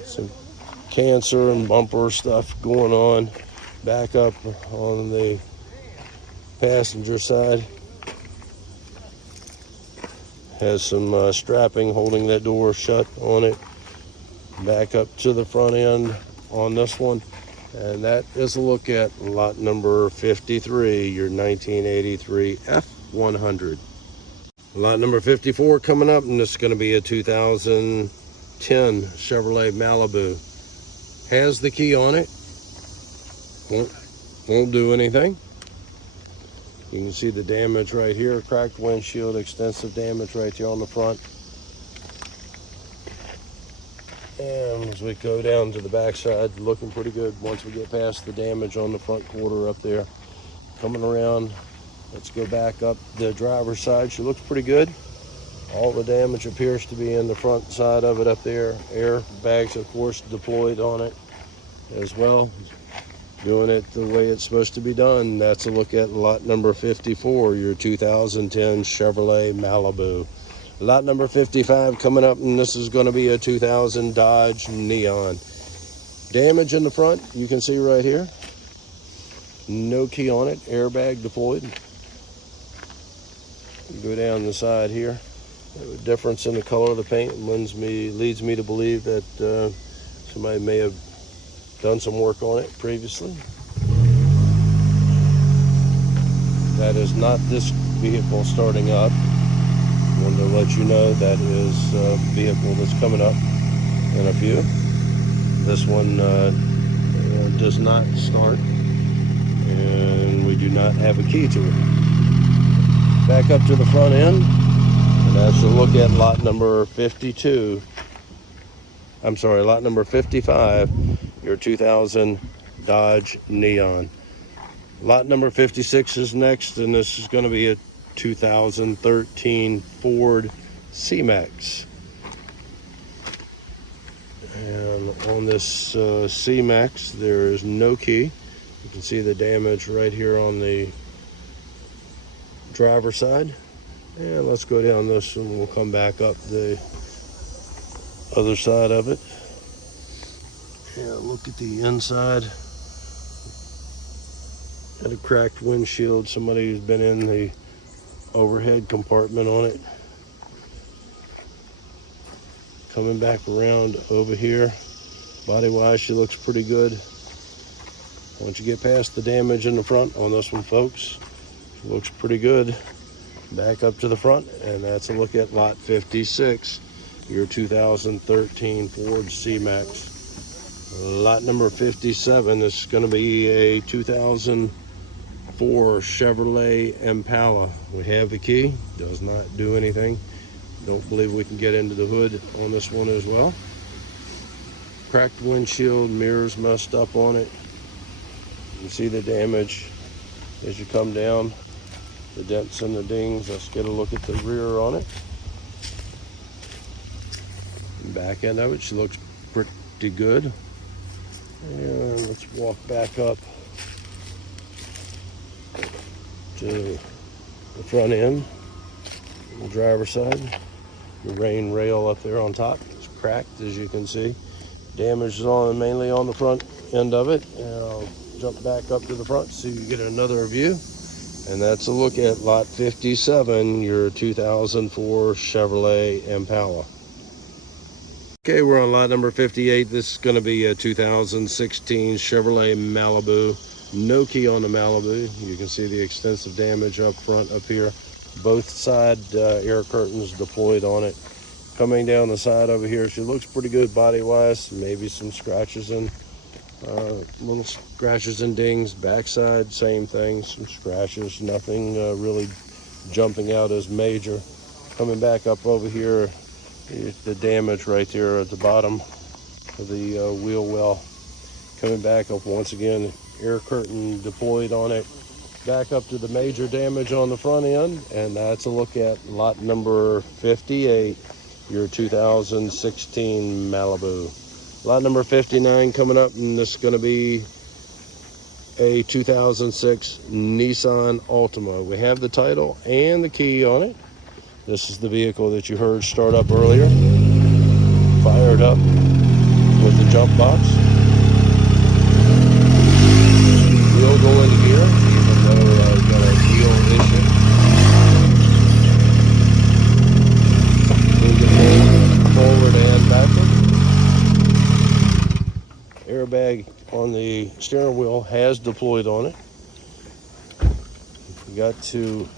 some cancer and bumper stuff going on. Back up on the passenger side, has some strapping holding that door shut on it. Back up to the front end on this one, and that is a look at lot number 53, your 1983 F-100. Lot number 54 coming up, and this is going to be a 2010 Chevrolet Malibu. Has the key on it, won't do anything. You can see the damage right here, cracked windshield, extensive damage right there on the front. And as we go down to the backside, looking pretty good once we get past the damage on the front quarter up there. Coming around, let's go back up the driver's side. She looks pretty good. All the damage appears to be in the front side of it up there. Airbags, of course, deployed on it as well. Doing it the way it's supposed to be done. That's a look at lot number 54, your 2010 Chevrolet Malibu. Lot number 55 coming up, and this is going to be a 2000 Dodge Neon. Damage in the front, you can see right here. No key on it, airbag deployed. Go down the side here. The difference in the color of the paint leads me to believe that somebody may have done some work on it previously. That is not this vehicle starting up. Wanted to let you know that is a vehicle that's coming up in a few. This one does not start, and we do not have a key to it. Back up to the front end, and that's a look at lot number 52. I'm sorry, lot number 55, your 2000 Dodge Neon. Lot number 56 is next, and this is going to be a 2013 Ford C-Max. And on this C-Max, there is no key. You can see the damage right here on the driver's side. And let's go down this and we'll come back up the other side of it. And look at the inside. Had a cracked windshield. Somebody who's been in the overhead compartment on it. Coming back around over here, body wise she looks pretty good. Once you get past the damage in the front on this one, folks, she looks pretty good. Back up to the front, and that's a look at lot 56, your 2013 Ford C-Max. Lot number 57 is going to be a 2004 Chevrolet Impala. We have the key, does not do anything. Don't believe we can get into the hood on this one as well. Cracked windshield, mirrors messed up on it. You can see the damage as you come down, the dents and the dings. Let's get a look at the rear on it. Back end of it, she looks pretty good. And let's walk back up to the front end, the driver's side. The rain rail up there on top is cracked, as you can see. Damage is mainly on the front end of it. And I'll jump back up to the front so you get another view. And that's a look at lot 57, your 2004 Chevrolet Impala. Okay, we're on lot number 58. This is going to be a 2016 Chevrolet Malibu. No key on the Malibu. You can see the extensive damage up front up here. Both side air curtains deployed on it. Coming down the side over here, she looks pretty good body wise. Maybe some scratches and little scratches and dings. Backside, same thing, some scratches. Nothing really jumping out as major. Coming back up over here, the damage right there at the bottom of the wheel well. Coming back up once again, air curtain deployed on it. Back up to the major damage on the front end, and that's a look at lot number 58, your 2016 Malibu. Lot number 59 coming up, and this is going to be a 2006 Nissan Altima. We have the title and the key on it. This is the vehicle that you heard start up earlier, fired up with the jump box. Wheel going to gear, even though I've got a wheel issue. Moving forward and backward. Airbag on the steering wheel has deployed on it. You got to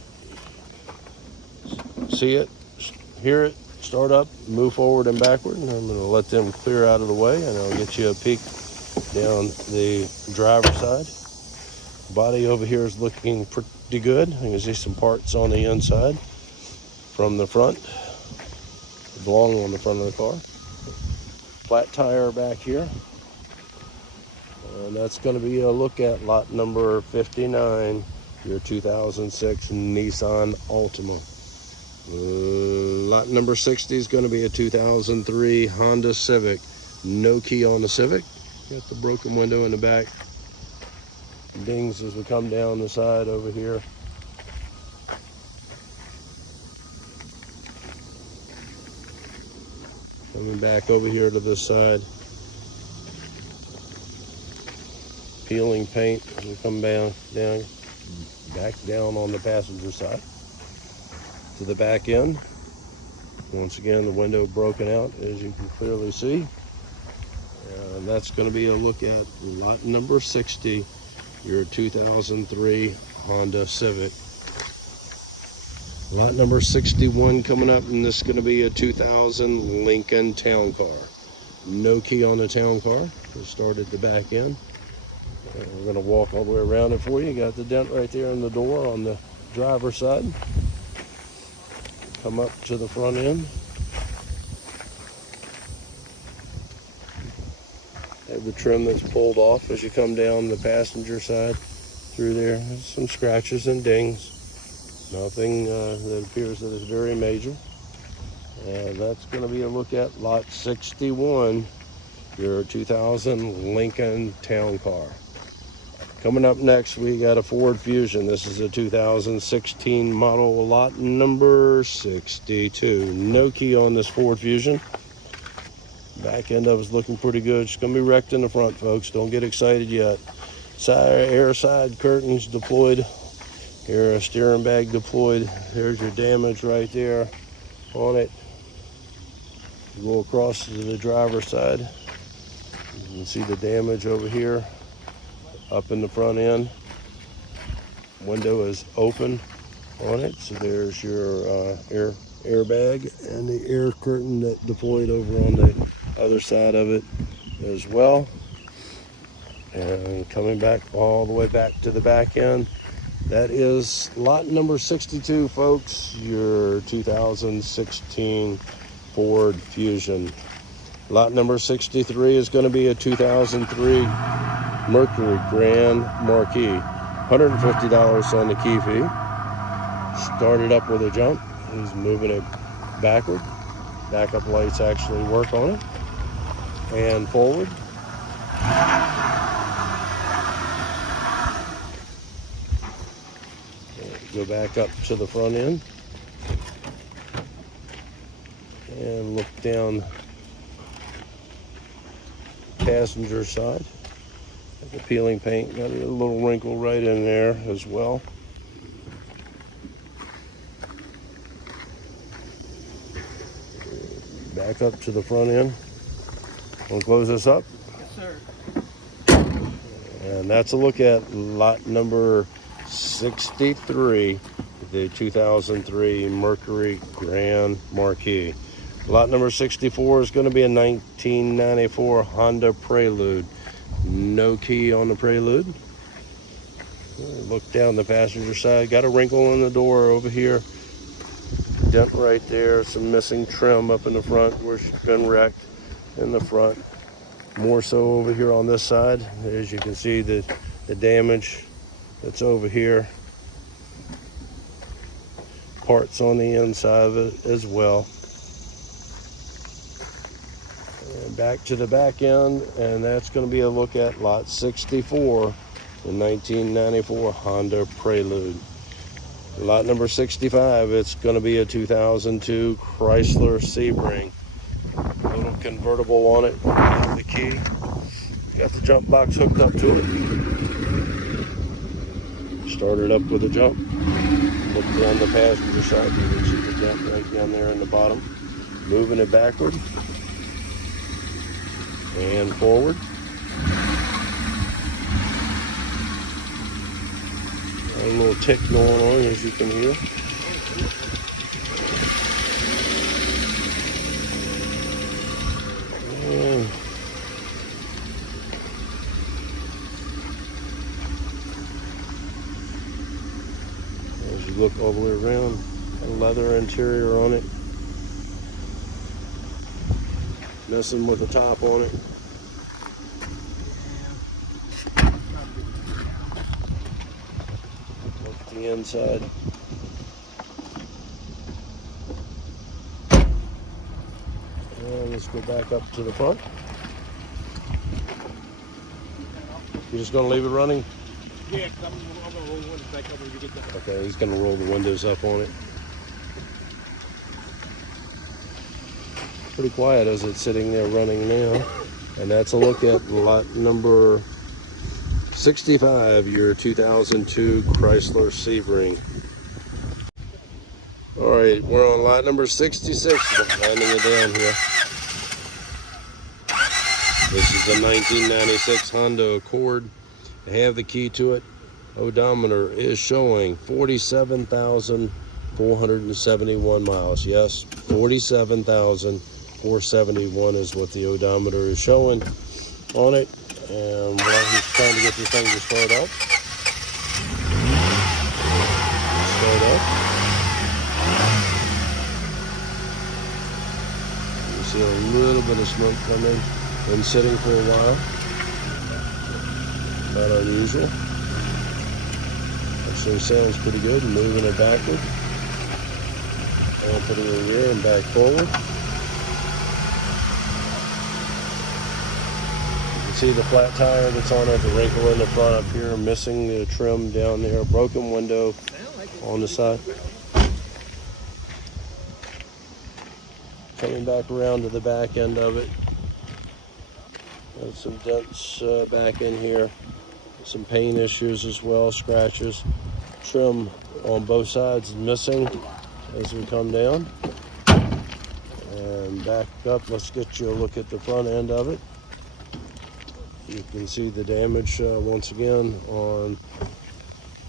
see it, hear it, start up, move forward and backward. And I'm going to let them clear out of the way, and I'll get you a peek down the driver's side. Body over here is looking pretty good. You can see some parts on the inside from the front. They belong on the front of the car. Flat tire back here. And that's going to be a look at lot number 59, your 2006 Nissan Altima. Lot number 60 is going to be a 2003 Honda Civic. No key on the Civic. Got the broken window in the back. Dings as we come down the side over here. Coming back over here to this side. Peeling paint as we come back down on the passenger side to the back end. Once again, the window broken out, as you can clearly see. And that's going to be a look at lot number 60, your 2003 Honda Civic. Lot number 61 coming up, and this is going to be a 2000 Lincoln Town Car. No key on the Town Car. We'll start at the back end. We're going to walk all the way around it for you. You got the dent right there in the door on the driver's side. Come up to the front end. Have the trim that's pulled off as you come down the passenger side through there. There's some scratches and dings. Nothing that appears that is very major. And that's going to be a look at lot 61, your 2000 Lincoln Town Car. Coming up next, we got a Ford Fusion. This is a 2016 model, lot number 62. No key on this Ford Fusion. Back end of it's looking pretty good. It's going to be wrecked in the front, folks. Don't get excited yet. Air side curtains deployed. Here, a steering bag deployed. There's your damage right there on it. Go across to the driver's side. You can see the damage over here up in the front end. Window is open on it, so there's your airbag and the air curtain that deployed over on the other side of it as well. And coming back all the way back to the back end, that is lot number 62, folks, your 2016 Ford Fusion. Lot number 63 is going to be a 2003 Mercury Grand Marquis. $150 on the key fee. Started up with a jump. He's moving it backward. Backup lights actually work on it. And forward. Go back up to the front end. And look down passenger side. The peeling paint got a little wrinkle right in there as well. Back up to the front end. Want to close this up? Yes, sir. And that's a look at lot number 63, the 2003 Mercury Grand Marquis. Lot number 64 is going to be a 1994 Honda Prelude. No key on the Prelude. Look down the passenger side. Got a wrinkle in the door over here. Dent right there. Some missing trim up in the front where she's been wrecked in the front. More so over here on this side. As you can see, the damage that's over here. Parts on the inside of it as well. And back to the back end, and that's going to be a look at lot 64, the 1994 Honda Prelude. Lot number 65, it's going to be a 2002 Chrysler Sebring. Little convertible on it. Have the key. Got the jump box hooked up to it. Started up with a jump. Look on the passenger side. You can see the dent right down there in the bottom. Moving it backward and forward. A little tick going on, as you can hear. And as you look all the way around, a leather interior on it. Messing with the top on it. Look at the inside. And let's go back up to the front. You're just gonna leave it running? Yeah, I'm gonna roll the windows back up when you get that. Okay, he's gonna roll the windows up on it. Pretty quiet as it's sitting there running now. And that's a look at lot number 65, your 2002 Chrysler Sebring. All right, we're on lot number 66, landing it down here. This is a 1996 Honda Accord. I have the key to it. Odometer is showing 47,471 miles. Yes, 47,471 is what the odometer is showing on it. And while he's trying to get this thing to start up. You see a little bit of smoke coming. Been sitting for a while. Not unusual. Actually sounds pretty good. Moving it backward. And putting it in rear and back forward. You can see the flat tire that's on it, the wrinkle in the front up here, missing the trim down there, broken window on the side. Coming back around to the back end of it. Some dents back in here. Some paint issues as well, scratches. Trim on both sides missing as we come down. And back up, let's get you a look at the front end of it. You can see the damage once again on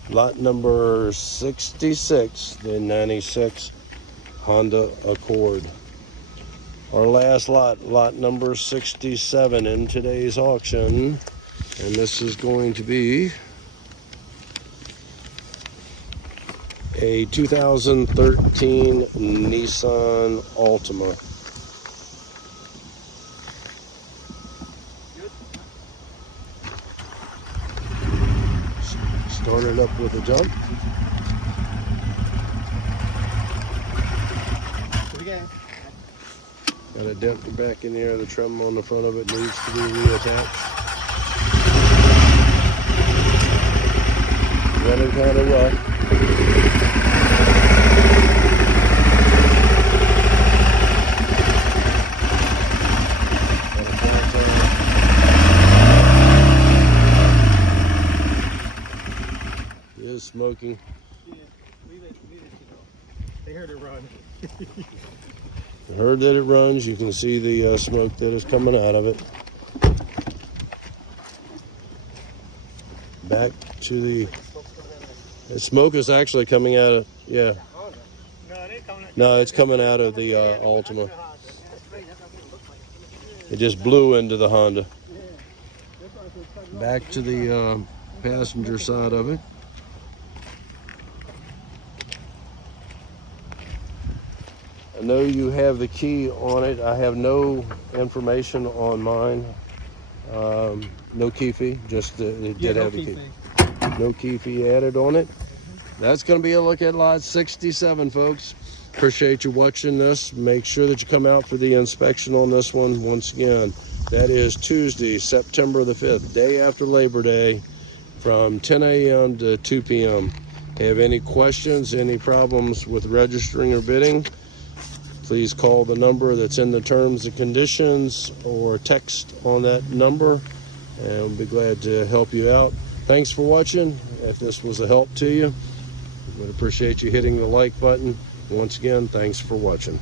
lot number 66, the 96 Honda Accord. Our last lot, lot number 67 in today's auction. And this is going to be a 2013 Nissan Altima. Started up with a jump. Got a dent back in there. The trim on the front of it needs to be reattached. Running kind of rough. He is smoking. Yeah, leave it, you know. They heard it run. Heard that it runs. You can see the smoke that is coming out of it. Back to the smoke is actually coming out of, yeah. No, it's coming out of the Altima. It just blew into the Honda. Back to the passenger side of it. I know you have the key on it. I have no information on mine. No key fee, just it did have a key. No key fee added on it. That's going to be a look at lot 67, folks. Appreciate you watching this. Make sure that you come out for the inspection on this one. Once again, that is Tuesday, September the 5th, day after Labor Day, from 10 a.m. to 2 p.m. Have any questions, any problems with registering or bidding, please call the number that's in the terms and conditions or text on that number, and we'll be glad to help you out. Thanks for watching. If this was a help to you, we'd appreciate you hitting the like button. Once again, thanks for watching.